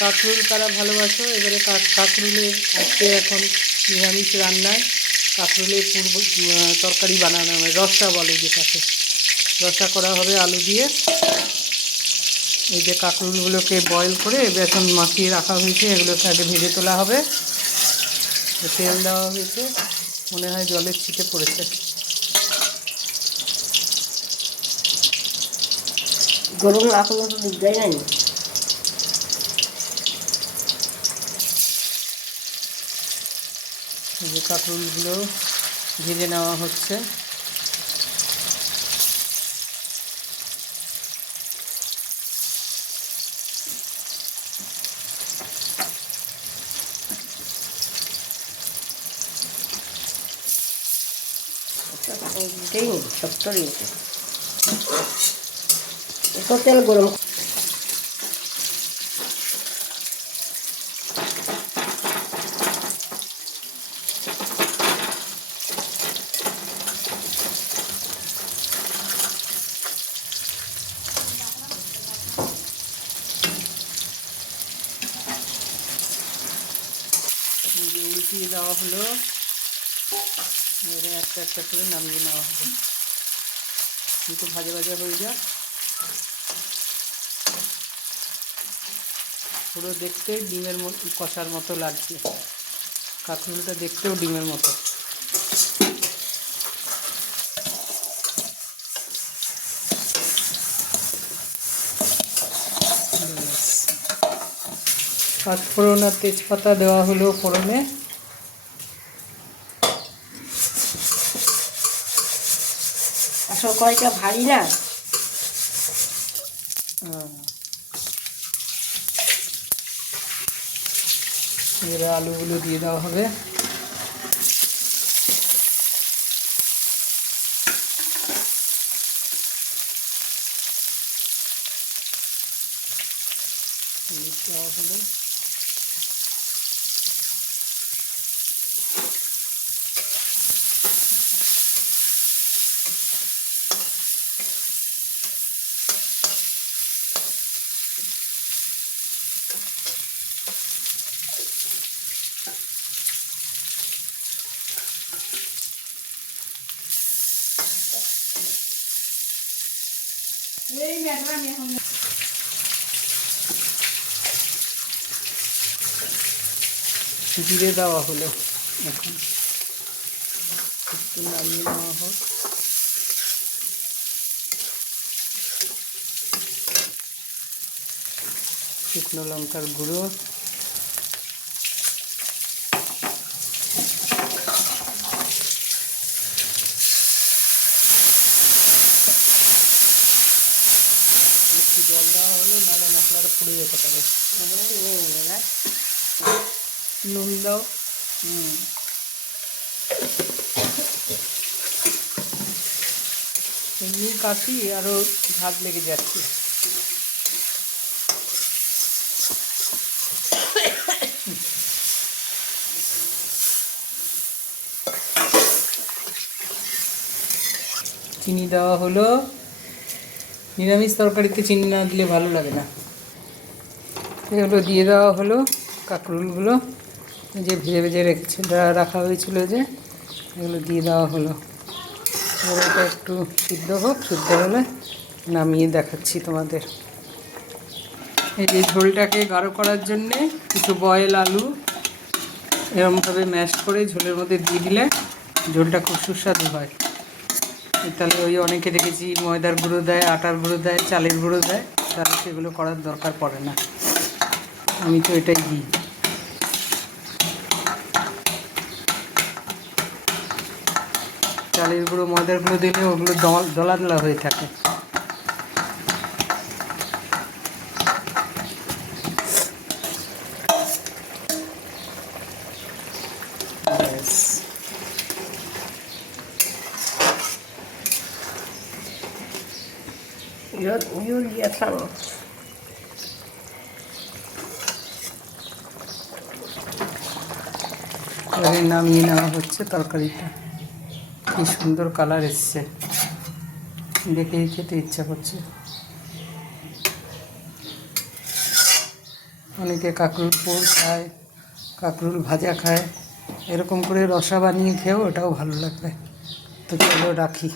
কাঁকরোল কারা ভালোবাসো, এবারে কাঁকরোলের আজকে এখন নিরামিষ রান্নায় কাঁকরোলের তরকারি বানানো হবে, রসা বলে যেটাকে, রসা করা হবে আলু দিয়ে। এই যে কাঁকরোলগুলোকে বয়েল করে বেসন মাখিয়ে রাখা হয়েছে, এগুলোকে আগে ভেজে তোলা হবে। তেল দেওয়া হয়েছে, মনে হয় জলের ছিটে পড়েছে। গরম না করলে তো দিকদাই নাই। এই যে কাঁকরোলগুলো ভেজে নেওয়া হচ্ছে। তেল গরম উল্টিয়ে দেওয়া হলো, এবারে একটা একটা করে নামিয়ে নেওয়া হবে। একটু ভাজা ভাজা হয়ে যাক, পুরো দেখতে ডিমের মতো কষার মতো লাগছে। কাঁকরোলটা দেখতেও ডিমের মতো। পাঁচফোড়ন আর তেজপাতা দেওয়া হলো ফোড়নে। আসল কড়াইটা ভারী না। এবার আলুগুলো দিয়ে দেওয়া হবে। দেওয়া হলো, জিরে দেওয়া হলো। এখন একটু নামিয়ে নেওয়া হোক। শুকনো লঙ্কার গুঁড়ো, একটু জল দেওয়া হলো, নাহলে মশলাটা পুড়ে যেতে পারে। নুন দাও। এমনি কাশি আরও ঝাঁজ লেগে যাচ্ছে। চিনি দেওয়া হলো, নিরামিষ তরকারিতে চিনি না দিলে ভালো লাগে না। এগুলো দিয়ে দেওয়া হলো, কাঁকরোলগুলো যে ভেজে ভেজে রাখা হয়েছিল, যে এগুলো দিয়ে দেওয়া হলো। এবার এটা একটু সিদ্ধ হোক, সিদ্ধ হলে নামিয়ে দেখাচ্ছি তোমাদের। এই যে ঝোলটাকে গাঢ় করার জন্যে কিছু বয়েল আলু এরকমভাবে ম্যাশ করে ঝোলের মধ্যে দিয়ে দিলে ঝোলটা খুব সুস্বাদু হয়। তাহলে ওই অনেকে দেখেছি ময়দার গুঁড়ো দেয়, আটার গুঁড়ো দেয়, চালের গুঁড়ো দেয়, তাহলে সেগুলো করার দরকার পড়ে না। আমি তো এটাই দিই। চালের গুঁড়ো ময়দার গুঁড়ো দিলে ওগুলো দলা দলা হয়ে থাকে। এবারে নামিয়ে নেওয়া হচ্ছে তরকারিটা। কি সুন্দর কালার এসছে, দেখেই খেতে ইচ্ছা করছে। অনেকে কাঁকরুল পোড় খায়, কাঁকরুল ভাজা খায়, এরকম করে রসা বানিয়ে খেয়েও ওটাও ভালো লাগবে। তো চলো রাখি।